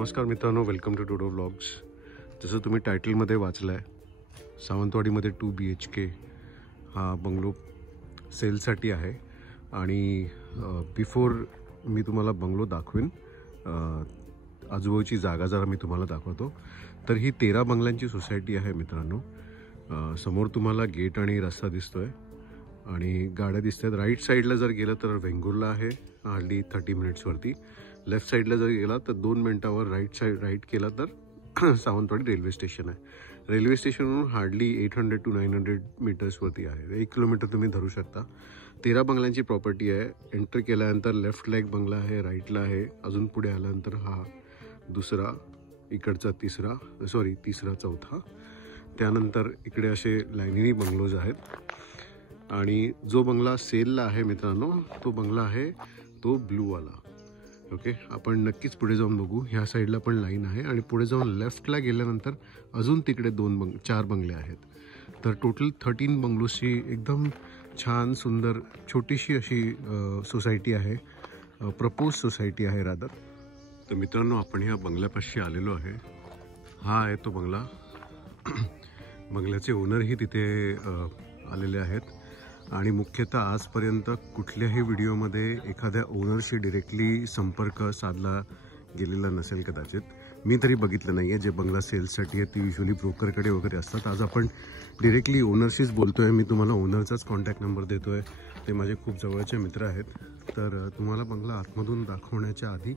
नमस्कार मित्रांनो, welcome to डोडो vlogs. जसं तुम्ही टायटलमध्ये वाचलं आहे, सावंतवाडीमध्ये 2 BHK हा बंगलो सेलसाठी आहे. आणि बिफोर मी तुम्हाला बंगलो दाखवेन, आजूबाजूची जागा जरा मी तुम्हाला दाखवतो. तर ही 13 बंगल्यांची सोसायटी आहे मित्रांनो. समोर तुम्हाला गेट आणि रस्ता दिसतोय आणि गाड्या दिसत आहेत. राईट साईडला जर गेलं तर वेंगुर्ला आहे, हार्डली 30 मिनिट्सवरती. लेफ्ट साईडला जर गेला तर 2 मिनिटावर राईट केला तर सावंतवाडी रेल्वे स्टेशन आहे. रेल्वे स्टेशनवरून हार्डली 800 to 900 मीटर्सवरती आहे. 1 किलोमीटर तुम्ही धरू शकता. 13 बंगल्यांची प्रॉपर्टी आहे. एंटर केल्यानंतर लेफ्टला एक बंगला आहे, राईटला आहे. अजून पुढे आल्यानंतर हा दुसरा, इकडचा तिसरा चौथा. त्यानंतर इकडे असे लाईनीनी बंगलोज आहेत. आणि जो बंगला सेलला आहे मित्रांनो, तो बंगला आहे तो ब्लूवाला. ओके, आपण नक्कीच पुढे जाऊन बघू. ह्या साईडला पण लाईन आहे आणि पुढे जाऊन लेफ्टला गेल्यानंतर अजून तिकडे 4 बंगले आहेत. तर टोटल 13 बंगलोजची एकदम छान सुंदर छोटीशी अशी सोसायटी आहे. प्रपोज सोसायटी आहे रादर. तर मित्रांनो, आपण ह्या बंगल्यापाशी आलेलो आहे. हा आहे तो बंगला. बंगल्याचे ओनरही तिथे आलेले आहेत. आणि मुख्यतः आजपर्यंत कुठल्याही व्हिडिओमध्ये एखाद्या ओनरशी डिरेक्टली संपर्क साधला गेलेला नसेल कदाचित. मी तरी बघितलं नाही आहे. जे बंगला सेल्ससाठी आहे ती युजली ब्रोकरकडे वगैरे असतात. आज आपण डिरेक्टली ओनरशीच बोलतो आहे. मी तुम्हाला ओनरचाच कॉन्टॅक्ट नंबर देतो आहे. ते माझे खूप जवळचे मित्र आहेत. तर तुम्हाला बंगला आतमधून दाखवण्याच्या आधी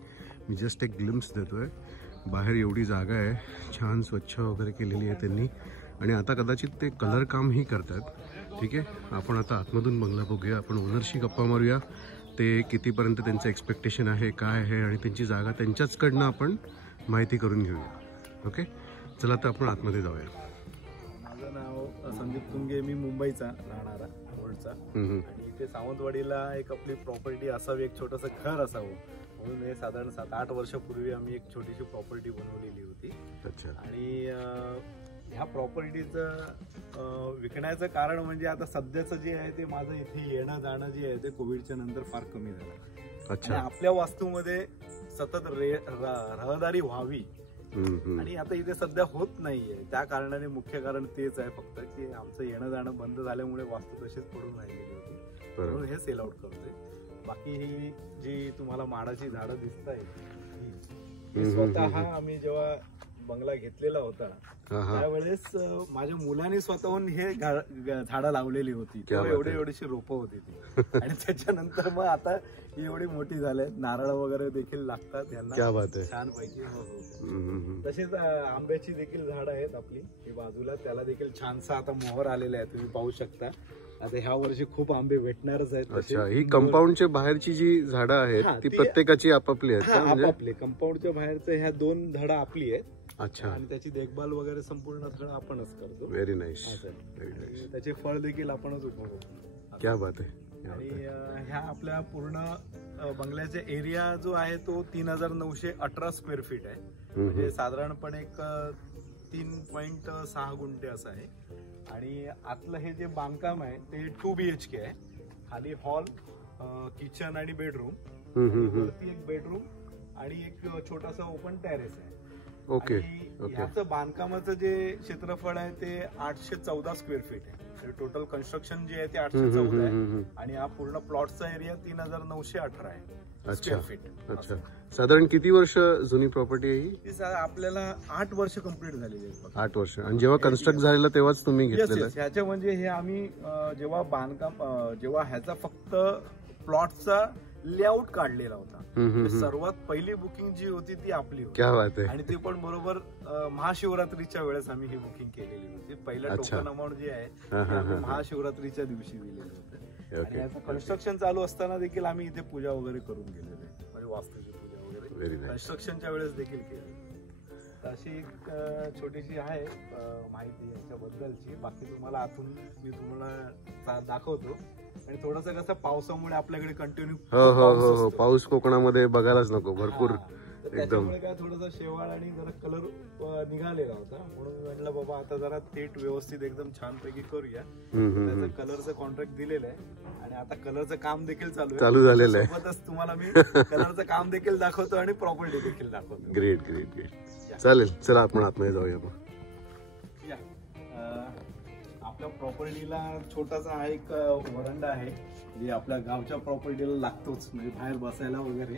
मी जस्ट एक ग्लिम्स देतो आहे. बाहेर एवढी जागा आहे, छान स्वच्छ वगैरे केलेली आहे त्यांनी. आणि आता कदाचित ते कलर कामही करतात. ठीक आहे, आपण आता आतमधून बंगला बघूया. आपण ओनरशी गप्पा मारूया. ते कितीपर्यंत त्यांचं एक्सपेक्टेशन आहे, काय आहे आणि त्यांची जागा त्यांच्याचकडनं आपण माहिती करून घेऊया. ओके, चला तर आपण आतमध्ये जाऊया. माझं नाव संदीप तुंगे, मी मुंबईचा राहणारा ओल्डचा. आणि इथे सावंतवाडीला एक आपली प्रॉपर्टी असावी, एक छोटंसं घर असावं म्हणून हे साधारण 7-8 वर्षापूर्वी आम्ही एक छोटीशी प्रॉपर्टी बनवलेली होती. अच्छा. आणि ह्या प्रॉपर्टीचं विकण्याचं कारण म्हणजे आता सध्याचं जे आहे ते माझं इथे येणं जाणं जे आहे ते कोविडच्या नंतर फार कमी झालं. अच्छा. आपल्या वास्तूमध्ये सतत रहदारी व्हावी आणि आता इथे सध्या होत नाहीये. त्या कारणाने मुख्य कारण तेच आहे फक्त की आमचं येणं जाणं बंद झाल्यामुळे वास्तू तशीच पडून राहिलेली होती. म्हणून हे सेल आउट करतोय. बाकी ही जी तुम्हाला माडाची झाडं दिसत आहेत, स्वतः आम्ही जेव्हा बंगला घेतलेला होता त्यावेळेस माझ्या मुलाने स्वतःहून हे झाडं लावलेली होती. एवढीशी रोपं होती ती. आणि त्याच्यानंतर मग आता ही एवढी मोठी झाले. नारळ वगैरे देखील लागतात यांना छानपैकी. तसेच आंब्याची देखील झाड आहेत आपली ही बाजूला. त्याला देखील छानसा आता मोहर आलेला आहे, तुम्ही पाहू शकता. आता ह्या वर्षी खूप आंबे भेटणारच आहेत. अच्छा, ही कंपाऊंडच्या बाहेरची जी झाडं आहेत ती प्रत्येकाची आपापली आहेत. आपापले कंपाऊंडच्या बाहेरचे ह्या 2 झाडं आपली आहेत. अच्छा. आणि त्याची देखभाल वगैरे संपूर्ण सगळं आपणच करतो. Very nice. त्याचे फळ देखील आपणच उपभोगतो. क्या बात आहे. आणि ह्या आपल्या पूर्ण बंगल्याचा एरिया जो आहे तो 3918 स्क्वेअर फीट आहे. म्हणजे साधारणपणे एक 3.6 गुंठे असं आहे. आणि आतलं हे जे बांधकाम आहे ते 2 BHK आहे. खाली हॉल, किचन आणि बेडरूम, वरती एक बेडरूम आणि एक छोटासा ओपन टेरेस आहे. ओके. याचं बांधकामाचं जे क्षेत्रफळ आहे ते 814 स्क्वेअर फीट आहे. टोटल कन्स्ट्रक्शन जे आहे ते 814 आहे. आणि हा पूर्ण प्लॉटचा एरिया 3918 आहे स्क्वेअर फीट. अच्छा. साधारण किती वर्ष जुनी प्रॉपर्टी आहे ही? आपल्याला 8 वर्ष कंप्लीट झालेली आहेत. 8 वर्ष. आणि जेव्हा कन्स्ट्रक्ट झालेलं तेव्हाच तुम्ही घेतलेलं? ह्याच्या म्हणजे हे आम्ही जेव्हा बांधकाम जेव्हा ह्याचा फक्त प्लॉटचा लेआउट काढलेला होता. सर्वात पहिली बुकिंग जी होती ती आपली होती. क्या बात आहे. आणि ते पण बरोबर महाशिवरात्रीच्या वेळेस आम्ही ही बुकिंग केलेली होती. पहिलं टोकन अमाऊंट जे आहे महाशिवरात्रीच्या दिवशी दिलेलं होतं. आणि याचं कन्स्ट्रक्शन चालू असताना देखील आम्ही इथे पूजा वगैरे करून गेलेले, म्हणजे वास्तूची पूजा वगैरे कन्स्ट्रक्शनच्या वेळेस देखील केली. अशी एक छोटीशी आहे माहिती याच्याबद्दलची. बाकी तुम्हाला आतून मी तुम्हाला दाखवतो. आणि थोडस कसं पावसामुळे आपल्याकडे कंटिन्यू हो पाऊस कोकणामध्ये बघायलाच नको, भरपूर त्याच्यामुळे काय थोडासा शेवाळ आणि जरा कलर निघालेला होता, म्हणून म्हटलं बाबा आता जरा थेट व्यवस्थित एकदम छानपैकी करूया. त्याचं कलरचं कॉन्ट्रॅक्ट दिलेलं आहे आणि आता कलरचं काम देखील चालू झालेलं आहे. सोबतच तुम्हाला मी कलरचं काम देखील दाखवतो आणि प्रॉपर्टी देखील दाखवतो. Great great great. चालेल, चला आपण आतमध्ये जाऊया मग. आपल्या प्रॉपर्टीला छोटासा हा एक वरांडा आहे, जे आपल्या गावच्या प्रॉपर्टीला लागतोच, म्हणजे बाहेर बसायला वगैरे.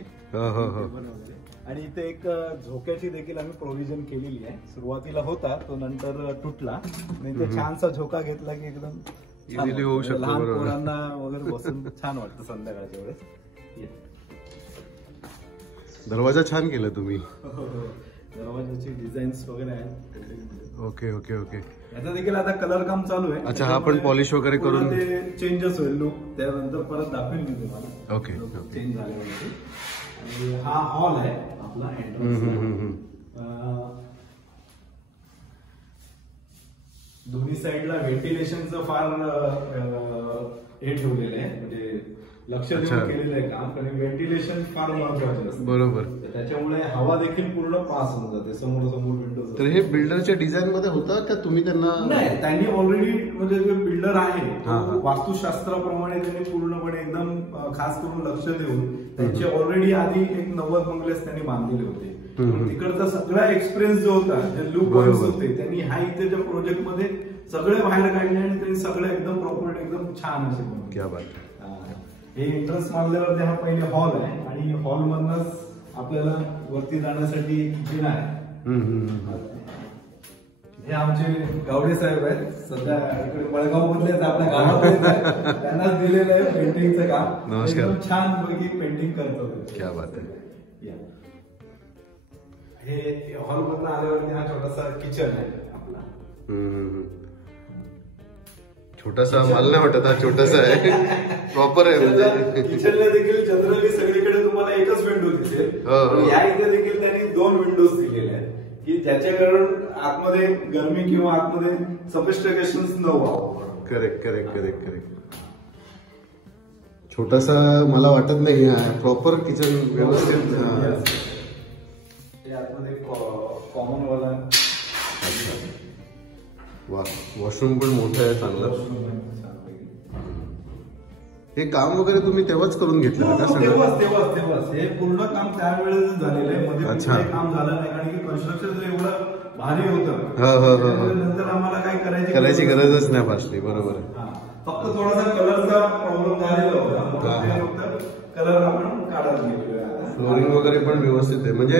आणि इथे एक झोक्याची देखील आम्ही प्रोव्हिजन केलेली आहे. सुरुवातीला होता तो, नंतर तुटला. इथे छानसा झोका घेतला की एकदम इझिली होऊ शकतो. लहान पोरांना वगैरे बसून छान वाटतं संध्याकाळच्या वेळेस. दरवाजा छान केला तुम्ही. दरवाजाची डिझाईन्स वगैरे आहेत. Okay okay okay. याचा देखील आता कलर काम चालू आहे. अच्छा, हा पण पॉलिश वगैरे करून ते चेंजेस होईल लुक, त्यानंतर परत दाखवेल मी तुम्हाला. ओके चेंज झाल्यावरती. आणि हा हॉल आहे आपला एंट्रन्स. दोन्ही साईडला व्हेंटिलेशनचं फार हे ठेवलेलं आहे, म्हणजे लक्ष देऊन केलेलं आहे काम, कारण व्हेंटिलेशन फार महत्वाचं असतं. बरोबर. त्याच्यामुळे हवा देखील पूर्ण पास होऊन जाते समोर समोर विंडोज. तर हे बिल्डरच्या डिझाईन मध्ये होतं का तुम्ही त्यांना? नाही, त्यांनी ऑलरेडी म्हणजे जो बिल्डर आहे वास्तुशास्त्राप्रमाणे त्यांनी पूर्णपणे एकदम खास करून लक्ष देऊन त्यांचे ऑलरेडी आधी एक 90 बंगलेस त्यांनी बांधलेले होते. तिकडचा सगळा एक्सपिरियन्स जो होता, जे लुक होते, त्यांनी हा इथेच्या प्रोजेक्ट मध्ये सगळे बाहेर काढले आणि त्यांनी सगळे एकदम प्रॉपर एकदम छान असे. क्या बात. हे एंट्रन्स मारल्यावरती हा पहिले हॉल आहे आणि हॉल मधनच आपल्याला वरती जाण्यासाठी जिना आहे. हे आमचे गावडे साहेब आहेत, सध्या इकडे बळगाव मधले आपल्या गावात, त्यांनाच दिलेलं आहे पेंटिंगचं काम. नमस्कार. छान पैकी पेंटिंग करतो. क्या बात आहे. हे हॉल मधून आल्यावरती हा छोटासा किचन आहे आपला. छोटासा मला नाही वाटत, हा छोटासा आहे, प्रॉपर आहे. म्हणजे किचनला देखील जनरली सगळीकडे तुम्हाला एकच विंडो दिसेल. या इथे देखील त्यांनी 2 विंडोज दिलेले आहेत की ज्याच्या कारण आतमध्ये गरमी किंवा आतमध्ये सफिस्टिकेशन न व्हावं. Correct correct correct correct. छोटासा मला वाटत नाही, प्रॉपर किचन व्यवस्थित. आतमध्ये कॉमन वाला. वा, वॉशरूम पण मोठं आहे, चांगलं. हे काम वगैरे तुम्ही तेव्हाच करून घेतलं का? तेव्हाच हे पूर्ण काम त्यावेळेस झालेलं आहे. मध्ये काम झालं नाही, कारण की कन्स्ट्रक्शन एवढं भारी होतं. नंतर आम्हाला काय करायची गरजच नाही भासली. बरोबर आहे. फक्त थोडासा कलरचा प्रॉब्लेम झालेला होता, कलर आपण काढत गेलो. फ्लोरिंग वगैरे पण व्यवस्थित आहे, म्हणजे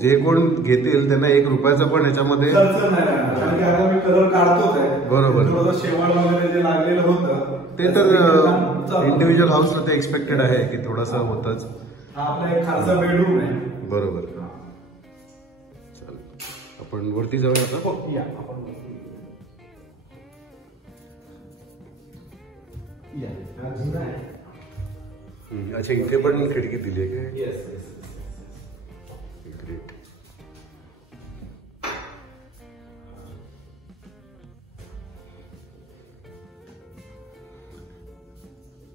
जे कोण घेतील त्यांना 1 रुपयाचा पण ह्याच्यामध्ये खर्च नाही राहणार. कारण की आता मी कलर काढतोच आहे. बरोबर. थोडंसं शेवाळ वगैरे जे लागलेलं होतं ते तर इंडिव्हिज्युअल हाऊसला ते एक्सपेक्टेड आहे की थोडासा होतच. हा आपला एक खालचा बेडरूम आहे. बरोबर. चालेल, आपण वरती जाऊया आता. अच्छा, इथे पण खिडकी दिली आहे का? येस. ग्रेट.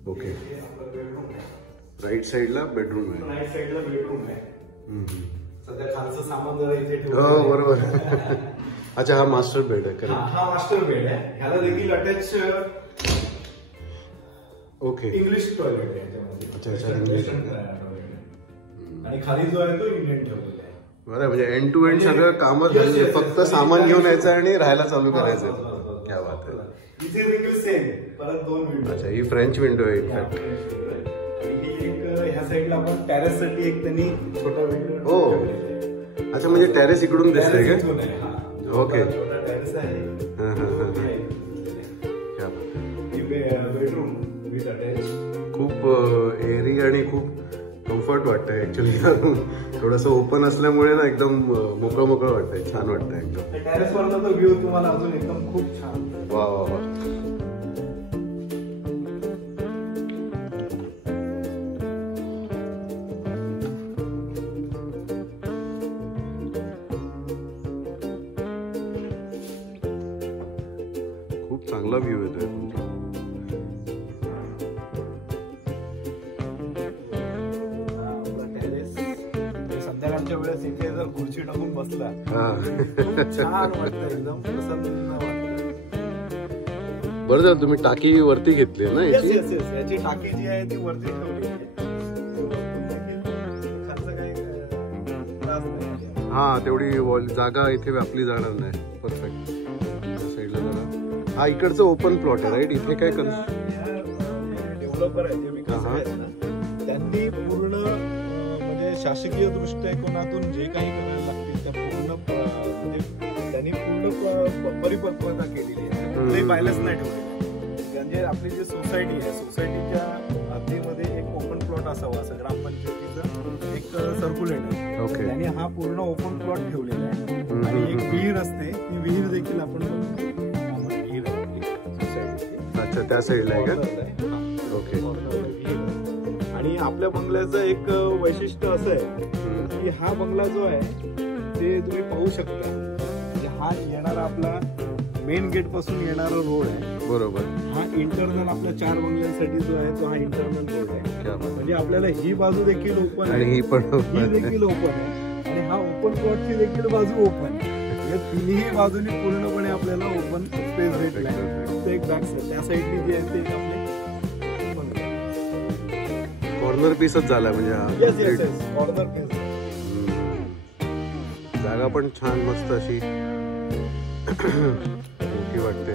ओके. राईट साइडला बेडरूम आहे. राईट साइडला बेडरूम आहे. सध्या खालचं सामान जरा इथे ठेवलं. हो, बरोबर. अच्छा, हा मास्टर बेड आहे. हा मास्टर बेड आहे. ह्याला देखील अटॅच ओके इंग्लिश टॉयलेट आहे याच्यामध्ये. अच्छा. आणि खाली जो आहे तो इंडियन ठेवलेला आहे. बरं, म्हणजे एंड टू एंड सगळं कामच झालं, फक्त सामान घेऊन यायचं आणि राहायला चालू करायचं. क्या बात आहे. इथे देखील सेम परत 2 विंडो. अच्छा, ही फ्रेंच विंडो आहे इनफॅक्ट. आणि ही एक ह्या साईडला आपण टेरेस साठी एक त्यांनी छोटा विंडो. हो, अच्छा, म्हणजे टेरेस इकडून दिसतंय का? ओके. छोटा टेरेस आहे. क्या बात आहे. Bedroom with attach. खूप एअरी आणि खूप कम्फर्ट वाटतंय ऍक्च्युली. थोडंसं ओपन असल्यामुळे ना एकदम मोकळं मोकळं वाटतंय, छान वाटतंय एकदम. टेरेस वरचा तो व्ह्यू तुम्हाला अजून एकदम खूप छान. वा वा वा. खूप चांगला व्ह्यू येतोय तुमचा. जेवणाच्या वेळेस इथे जर खुर्ची टाकून बसला हा खूप छान वाटतं, एकदम प्रसन्न वाटतं. बरं झालं तुम्ही टाकी वरती घेतली ना Yes, याची. yes, yes. याची टाकी जी आहे ती वरती ठेवली आहे. खर्च काही त्रास नाही. हा तेवढी जागा इथे व्यापली जाणार नाही. परफेक्ट. साईडला जरा हा इकडचं ओपन प्लॉट आहे राईट. इथे काय कर डेव्हलपर आहे, जे विकास आहेत ना, त्यांनी पूर्ण म्हणजे शासकीय दृष्टिकोनातून जे काही करायला लागतील त्या पूर्ण म्हणजे त्यांनी पूर्ण परिपक्वता केलेली आहे. कुठलंही बायलन्स नाही ठेवलेलं. म्हणजे आपली जी सोसायटी आहे, सोसायटीच्या हद्दीमध्ये एक ओपन प्लॉट असावा असं ग्रामपंचायतीचं एक सर्क्युलेट आहे. ओके. त्यांनी हा पूर्ण ओपन प्लॉट ठेवलेला आहे. आणि एक विहीर असते, ती विहीर देखील आपण बघतो. विहीर आहे सोसायटीची. अच्छा त्या साईडला आहे का. ओके. आणि आपल्या बंगल्याचं एक वैशिष्ट्य असं आहे की हा बंगला जो आहे ते तुम्ही पाहू शकता. म्हणजे हा येणारा आपला मेन गेट पासून येणारा रोड आहे. बरोबर. हा इंटरनल आपल्या 4 बंगल्यांसाठी जो आहे तो हा इंटरनल रोड आहे. म्हणजे आपल्याला ही बाजू देखील ओपन आहे, ही पण ही देखील ओपन आहे आणि हा ओपन प्लॉटची देखील बाजू ओपन आहे. या तिन्ही बाजूनी पूर्णपणे आपल्याला ओपन स्पेस भेटला आहे. एक बॅक साईड, त्या साईडनी जे आहे ते आपले कॉर्नर पीसच झाला म्हणजे कॉर्नर पीस. जागा पण छान मस्त अशी मोठी वाटते.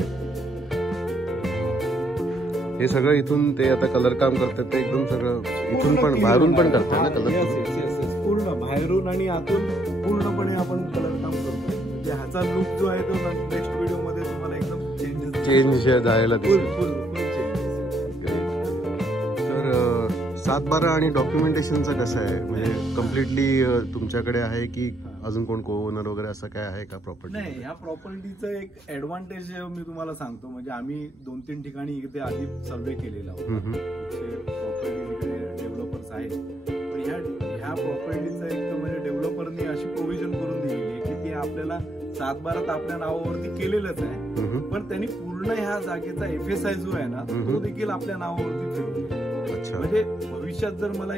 हे सगळं इथून ते आता कलर काम करतात ते एकदम सगळं इथून पण बाहेरून पण करतात ना कलर. पूर्ण बाहेरून आणि आतून पूर्णपणे आपण कलर काम करतो. म्हणजे ह्याचा लुक जो आहे तो नेक्स्ट व्हिडिओ मध्ये तुम्हाला एकदम चेंज जायला दिसेल. फुल तर 7/12 आणि डॉक्युमेंटेशनचं कसं आहे म्हणजे कम्प्लिटली तुमच्याकडे आहे की अजून कोण ओनर वगैरे असं काय आहे का प्रॉपर्टी. नाही, ह्या प्रॉपर्टीचं एक ऍडव्हान्टेज मी तुम्हाला सांगतो. म्हणजे आम्ही 2-3 ठिकाणी इथे आधी सर्वे केलेला होता. प्रॉपर्टी डेव्हलपर्स आहेत, पण ह्या प्रॉपर्टीचं एक म्हणजे डेव्हलपरनी अशी प्रोव्हिजन करून दिलेली आहे की ती आपल्याला 7/12 आपल्या नावावरती केलेलंच आहे, पण त्यांनी पूर्ण ह्या जागेचा FSI जो आहे ना तो देखील आपल्या नावावरती फिरवतो. म्हणजे भविष्यात जर मला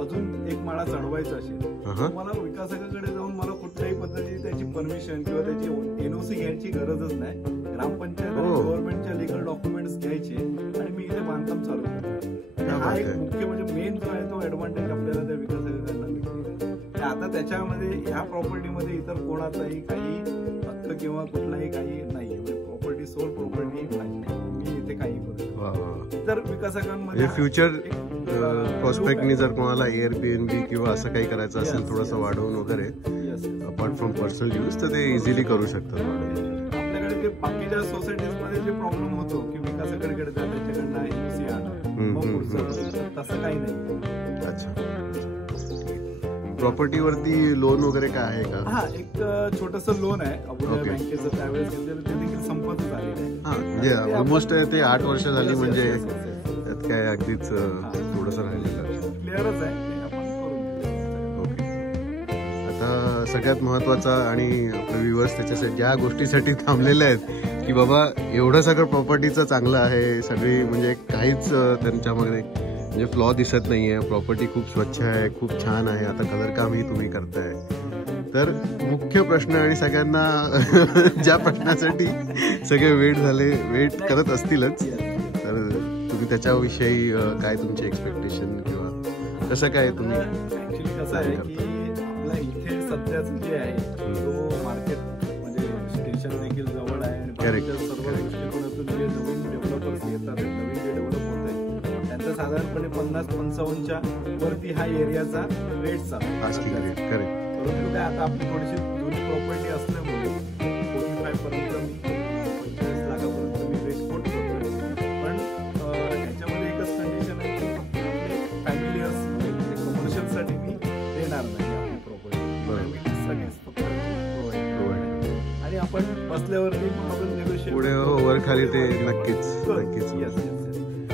अजून एक माळा चढवायचा असेल तर मला विकासकाकडे जाऊन मला कुठल्याही पद्धतीची त्याची परमिशन किंवा त्याची NOC घ्यायची गरजच नाही. ग्रामपंचायत आणि गव्हर्नमेंटच्या लिगल डॉक्युमेंट्स घ्यायचे आणि मी इथे बांधकाम चालू करतो. हा एक मुख्य म्हणजे मेन जो आहे तो ऍडव्हान्टेज आपल्याला त्या विकासकांना मिळते. आता त्याच्यामध्ये ह्या प्रॉपर्टीमध्ये इतर कोणाचाही काही हक्क किंवा कुठलाही काही नाहीये. म्हणजे प्रॉपर्टी सोल प्रॉपर्टी मी इथे काही करू. इतर विकासकांमध्ये फ्युचर प्रॉस्पेक्टनी जर कोणाला Airbnb किंवा असं काही करायचं असेल थोडंसं वाढवून वगैरे अपार्ट फ्रॉम पर्सनल यूज तर ते इझिली करू शकतात. आपल्याकडे जे बाकीच्या सोसायटीज मध्ये जे प्रॉब्लेम होतो की विकासकाकडे त्याच्याकडनं NOC आणा, तसं काही नाही. अच्छा. प्रॉपर्टीवरती लोन वगैरे काय आहे का. हा, एक छोटस लोन आहे अबुधाबी बँकेचं, त्यावेळेस घेतलेलं ते देखील संपत झालेलं आहे. हा म्हणजे ऑलमोस्ट ते 8 वर्ष झाली म्हणजे त्यात काय अगदीच थोडंसं राहिलेलं क्लिअरच आहे. ओके. आता सगळ्यात महत्वाचा आणि आपले व्ह्युअर्स त्याच्यासाठी ज्या गोष्टीसाठी थांबलेले आहेत की बाबा एवढं सगळं प्रॉपर्टीचं चांगलं आहे, सगळी म्हणजे काहीच त्यांच्यामध्ये म्हणजे फ्लॉ दिसत नाहीये. प्रॉपर्टी खूप स्वच्छ आहे, खूप छान आहे. आता कलर कामही तुम्ही करताय. तर मुख्य प्रश्न आणि सगळ्यांना ज्या प्रश्नासाठी सगळे वेट करत असतीलच, तर तुम्ही त्याच्याविषयी काय तुमचे एक्सपेक्टेशन किंवा कसं काय तुम्ही. ऍक्च्युली कसं आहे की आपल्या इथे सध्याच जे आहे तो मार्केट म्हणजे स्टेशन देखील जवळ आहे आणि सर्व दृष्टिकोनातून जे नवीन डेव्हलपर्स येतात, नवीन जे डेव्हलप होत आहे त्यांचा साधारणपणे 50-55च्या वरती हा एरियाचा रेट चालू. परंतु काय आता आपली थोडीशी जुनी प्रॉपर्टी असल्यामुळे 45 पर्यंत मी 45 लाखापर्यंत मी रेट कोट करतोय. पण ह्याच्यामध्ये एकच कंडिशन आहे की आपले फॅमिलीज कमर्शियल साठी मी देणार नाही आपली प्रॉपर्टी. फॅमिलीसाठीच फक्त प्रोव्हाइड आणि आपण बसल्यावरती आपण नेगोशिएट पुढे वर खाली ते नक्कीच.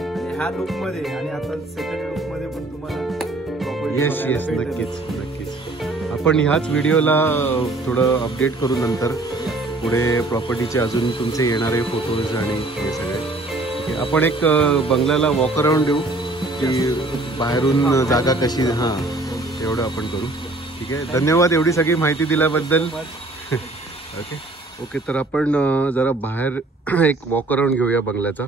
आणि ह्या लुक मध्ये आणि आता सेकंड लुक मध्ये पण तुम्हाला प्रॉपर्टी नक्कीच. आपण ह्याच व्हिडिओला थोडं अपडेट करू नंतर पुढे प्रॉपर्टीचे अजून तुमचे येणारे फोटोज आणि हे सगळे. आपण एक बंगल्याला वॉक अराउंड देऊ की बाहेरून जागा कशी. हां, तेवढं आपण करू. ठीक आहे, धन्यवाद एवढी सगळी माहिती दिल्याबद्दल. ओके, तर आपण जरा बाहेर एक वॉक अराउंड घेऊया बंगल्याचा.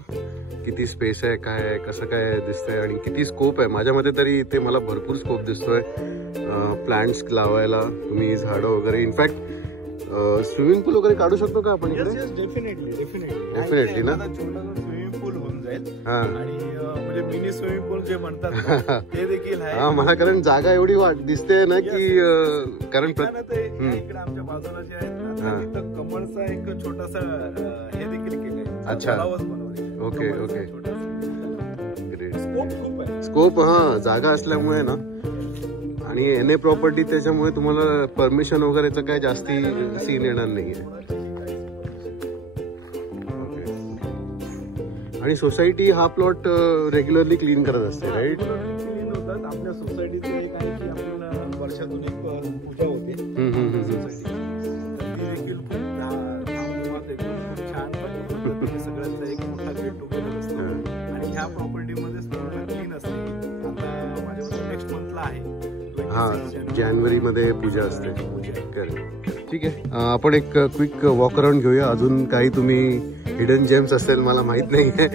किती स्पेस आहे, काय आहे, कसं काय दिसतंय आणि किती स्कोप आहे. माझ्या मते तरी इथे मला भरपूर स्कोप दिसतोय प्लांट्स लावायला. तुम्ही झाडं वगैरे, इनफॅक्ट स्विमिंग पूल वगैरे काढू शकतो का आपण इकडे? डेफिनेटली ना, स्विमिंग पूल होऊन जाईल. आणि म्हणजे मिनी स्विमिंग पूल जे म्हणतात ते देखील आहे. हा, मला कारण जागा एवढी दिसते ना की कारण इकडे आमच्या बाजूला जे आहेत ना, तिथं कमळचा एक छोटासा हे देखील केलंय. अच्छा, ओके, ग्रेट. स्कोप, हा, जागा असल्यामुळे ना, आणि एनए प्रॉपर्टी त्याच्यामुळे तुम्हाला परमिशन वगैरेचं काय जास्ती सीन येणार नाहीये. आणि सोसायटी हा प्लॉट रेग्युलरली क्लीन करत असते, राईट? क्लीन होतात. आपल्या सोसायटीचं एक आहे की आपण वर्षातून एक पूजा होते सोसायटी, ती देखील खूप छान सगळ्यांचा एक मोठा गेट टुगेदर असतो. आणि ह्या प्रॉपर्टीमध्ये क्लीन असते. आता माझ्या नेक्स्ट मंथला आहे, हा, जानेवारीमध्ये पूजा असते. ठीक आहे, आपण एक क्विक वॉक अराउंड घेऊया. अजून काही तुम्ही हिडन जेम्स असेल मला माहित नाहीये.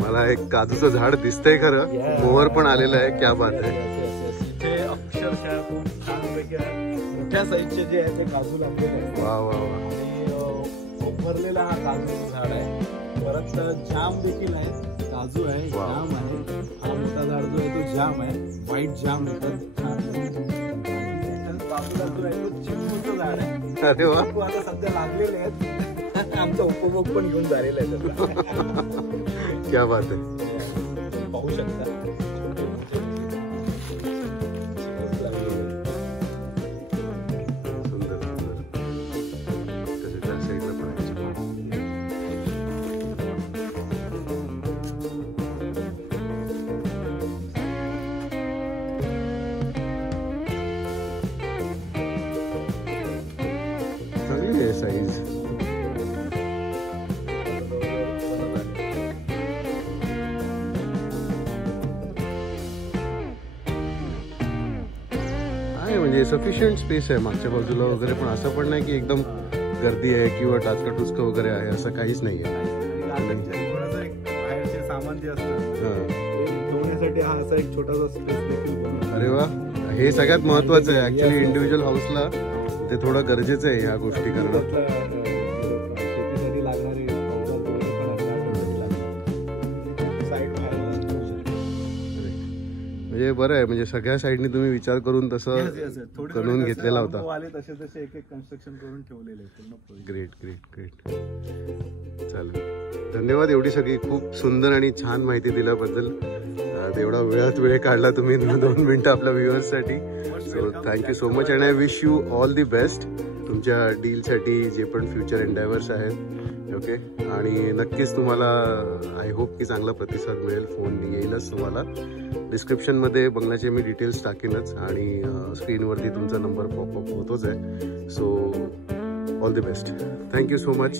मला एक काजूचं झाड दिसतंय खरं, मोहर पण आलेलं आहे. क्या बात आहे. इथे अक्षरशः खूप छानपैकी मोठ्या साईजचे जे आहे ते काजू लागले. वा वा वा. खूप भरलेला हा काजूचं झाड आहे. परत जाम देखील आहे, काजू आहे, जाम आहे. हा मोठा झाड जो आहे तो जाम आहे, व्हाईट जाम आहे. बाजूला जो आहे तो चिंचूचं झाड आहे. अरे वा, आता सध्या लागलेले आहेत. आमचा उपभोग पण घेऊन झालेला आहे. क्या बात आहे. पाहू शकता. साईज आहे, म्हणजे सफिशियंट स्पेस आहे मागच्या बाजूला वगैरे. पण असं पण नाही की एकदम गर्दी आहे किंवा टाचका टुचका वगैरे आहे, असं काहीच नाहीये. बाहेरचे सामान जे असतात ठेवण्यासाठी हा असा एक छोटासा स्पेस देखील. अरे वा, हे सगळ्यात महत्वाचं आहे ऍक्च्युली. इंडिव्हिज्युअल हाऊसला ते थोडं गरजेचं आहे ह्या गोष्टी करणं. शेतीसाठी लागणारे म्हणजे बरं आहे, म्हणजे सगळ्या साईडनी तुम्ही विचार करून तसं करून घेतलेला होता. तसे तसे एक एक कन्स्ट्रक्शन करून ठेवलेले पूर्ण. Great great great. चालेल, धन्यवाद एवढी सगळी खूप सुंदर आणि छान माहिती दिल्याबद्दल. एवढा वेळ काढला तुम्ही 2 मिनिटं आपल्या व्ह्युअर्ससाठी. So thank you so much and I wish you all the best तुमच्या डीलसाठी जे पण फ्युचर एंडेवर्स आहेत. ओके, आणि नक्कीच तुम्हाला आय होप की चांगला प्रतिसाद मिळेल. फोन येईलच तुम्हाला. डिस्क्रिप्शनमध्ये बंगल्याचे मी डिटेल्स टाकीनच आणि स्क्रीनवरती तुमचा नंबर पॉपअप होतोच आहे. So all the best. Thank you so much.